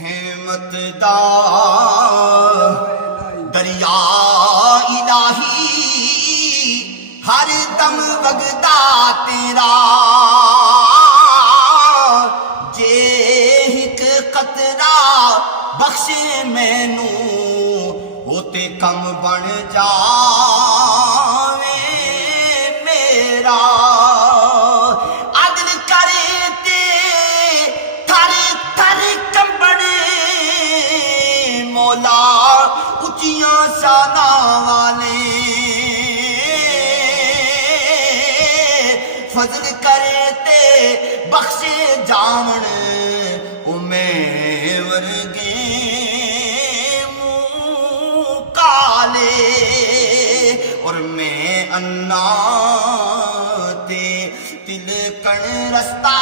رحمت دا دریا الہی ہر دم وگدا تیرا جے ایک قطرہ بخشے مینوں ہوتے کم بن جاوے میرا عدل کرے تے تھر تھر کمبڑے مولا اچیاں شاناں والے فضل کرے تے بخشے جاون او میں ورگے منہ کالے اور میں انا تے تلکن رستہ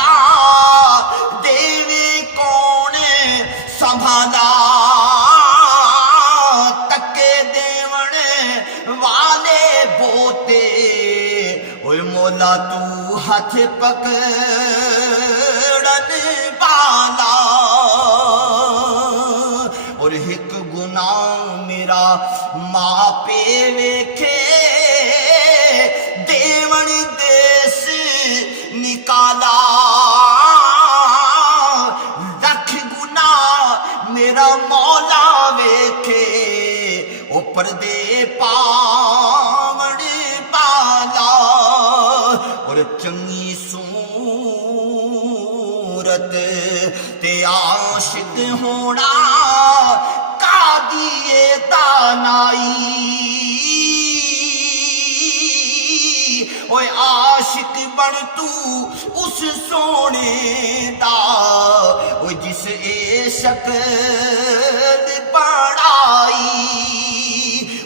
دیوے کون سنبھالا تکے دیون والے بوتے اوے مولا تو ہاتھ پکڑن والا اور ایک گناہ میرا ماں پے ویکھے دیون دیس نکالا لکھ گناہ میرا مولا ویکھے او پردے پاون پالا اور چنگی صورت تے عاشق ہونا قاضی دانائی اوے عاشق بن تو اس سونے دا اوے جس اے شکل بڑائی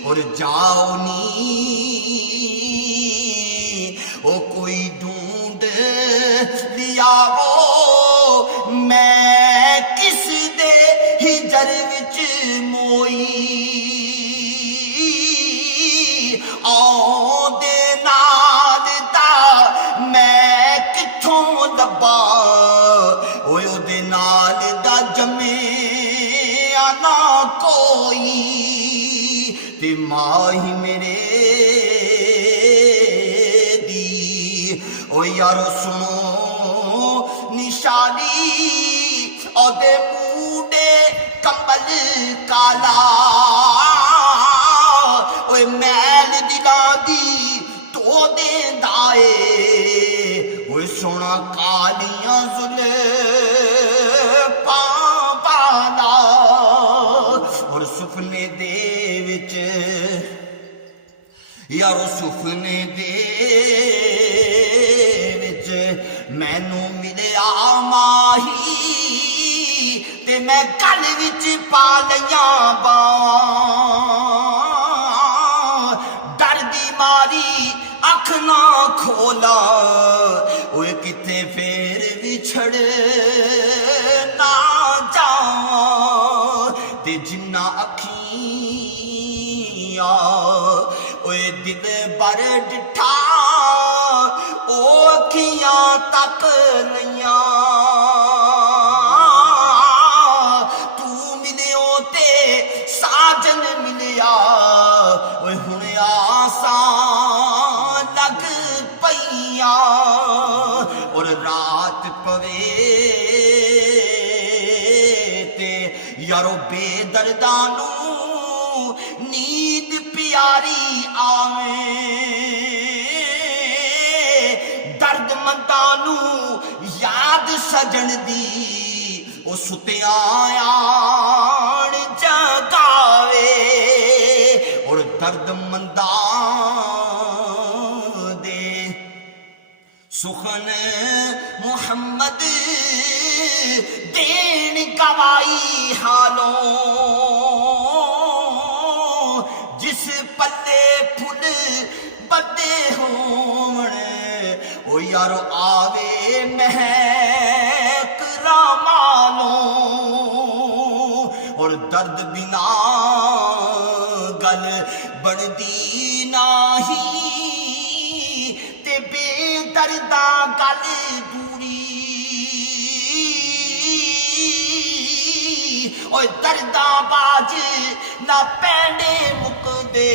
اور جاؤ نی او کوئی ڈھونڈ لیا وہ میں کس دے ہجر وچ موئی آؤں دے نال دا میں کتھوں لبا اوے او دے نال دا جمے آنا کوئی تے ماہی میرے او یارو سنو نشانی او دے موڈے کمبل کالا اوے میل دلاں دی تو دیندا اے اوے سونا کالیاں زلفاں والا اور سپنے دے وچ یارو سپنے دے مینوں ملیا ماہی تے میں گل وچ پا لیاں باں ڈر دی ماری اکھ نہ کھولا اوے کتے پھر وچھڑ نہ جاواں تے جنہ اکھیاں اوے دل بر ڈٹھا او اکھیاں تک لیاں تو ملیو تے ساجن ملیا اوے ہن آسان لگ پیاں اور رات پوے تے یارو بے دردانوں نیند پیاری آویں درد مندانوں یاد سجن دی او ستیاں آن جگاوے اور درد مندان دے سخن محمد دین گوائی حالوں جس پلے پھل بدے ہون او یارو آوے مہک رامالوں اور درد بنا گل بڑھدی ناہی تے بے دردہ گل دوری ਓਏ ਦਰਦਾਂ ਬਾਜ ਨਾ ਪੈਂਦੇ ਮੁੱਕਦੇ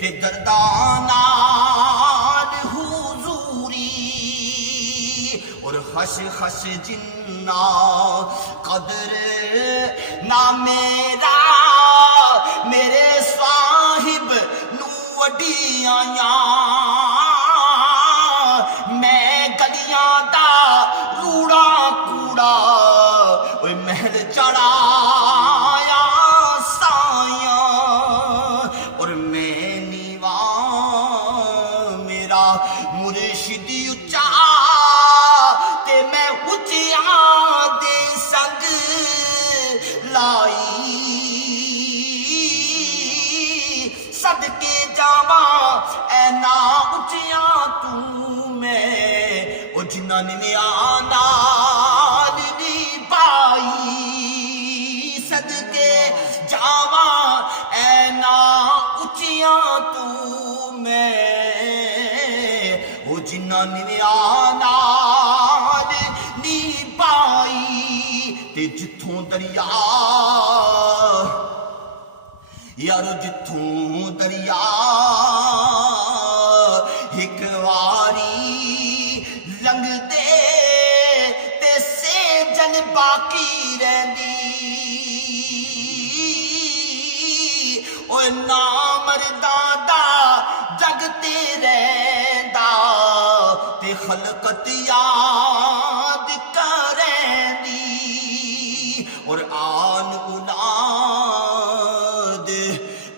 ਤੇ ਦਰਦਾਂ ਨਾਲ ਹੁਜ਼ੂਰੀ ਔਰ ਖਸ਼ ਖਸ਼ ਜਿੰਨਾ ਕਦਰ ਨਾ ਮੇਰਾ ਮੇਰੇ ਸਾਹਿਬ ਨੂੰ ਵਡੀਆਂ ਮੈਂ ਗਲੀਆਂ ਦਾ ਰੂੜਾ ਕੂੜਾ ਓਏ ਮਹਿਲ ਚੜਾਇਆ ਸਾਇਆ ਔਰ ਮੈਂ ਨੀਵਾ ਮੇਰਾ ਮੁਰਸ਼ਿਦ ਉੱਚਾ ਤੇ ਮੈਂ ਉੱਚਿਆਂ ਦੇ ਸੰਗ ਲਾਈ ਸਦਕੇ ਜਾਵਾਂ ਐਨਾ ਉੱਚਿਆਂ ਤੂੰ ਮੈਂ ਉਹ ਜਿਨ੍ਹਾਂ ਨੇ ਮਿਆਂ ਨਾਲ ਨਿਭਾਈ ਸਦਕੇ ਜਾਵਾਂ ਐਨਾ ਉੱਚਿਆਂ ਤੂੰ ਮੈਂ ਉਹ ਜਿਨ੍ਹਾਂ ਨੇ ਮਿਆਂ ਨਾਲ ਨਿਭਾਈ ਤੇ ਜਿੱਥੋਂ ਦਰਿਆ ਯਾਰੋ ਜਿੱਥੋਂ ਦਰਿਆ ਇੱਕ ਵਾਰੀ ਲੰਘਦੇ ਤੇ ਸੇਜਲ ਬਾਕੀ ਰਹਿੰਦੀ ਓਏ ਨਾ ਮਰਦਾਂ ਦਾ ਜਗ ਤੇ ਰਹਿੰਦਾ ਤੇ ਖਲਕਤ ਯਾਦ ਕਰੇਂਦੀ ਔਰ ਆਨ ਉਲਾਦ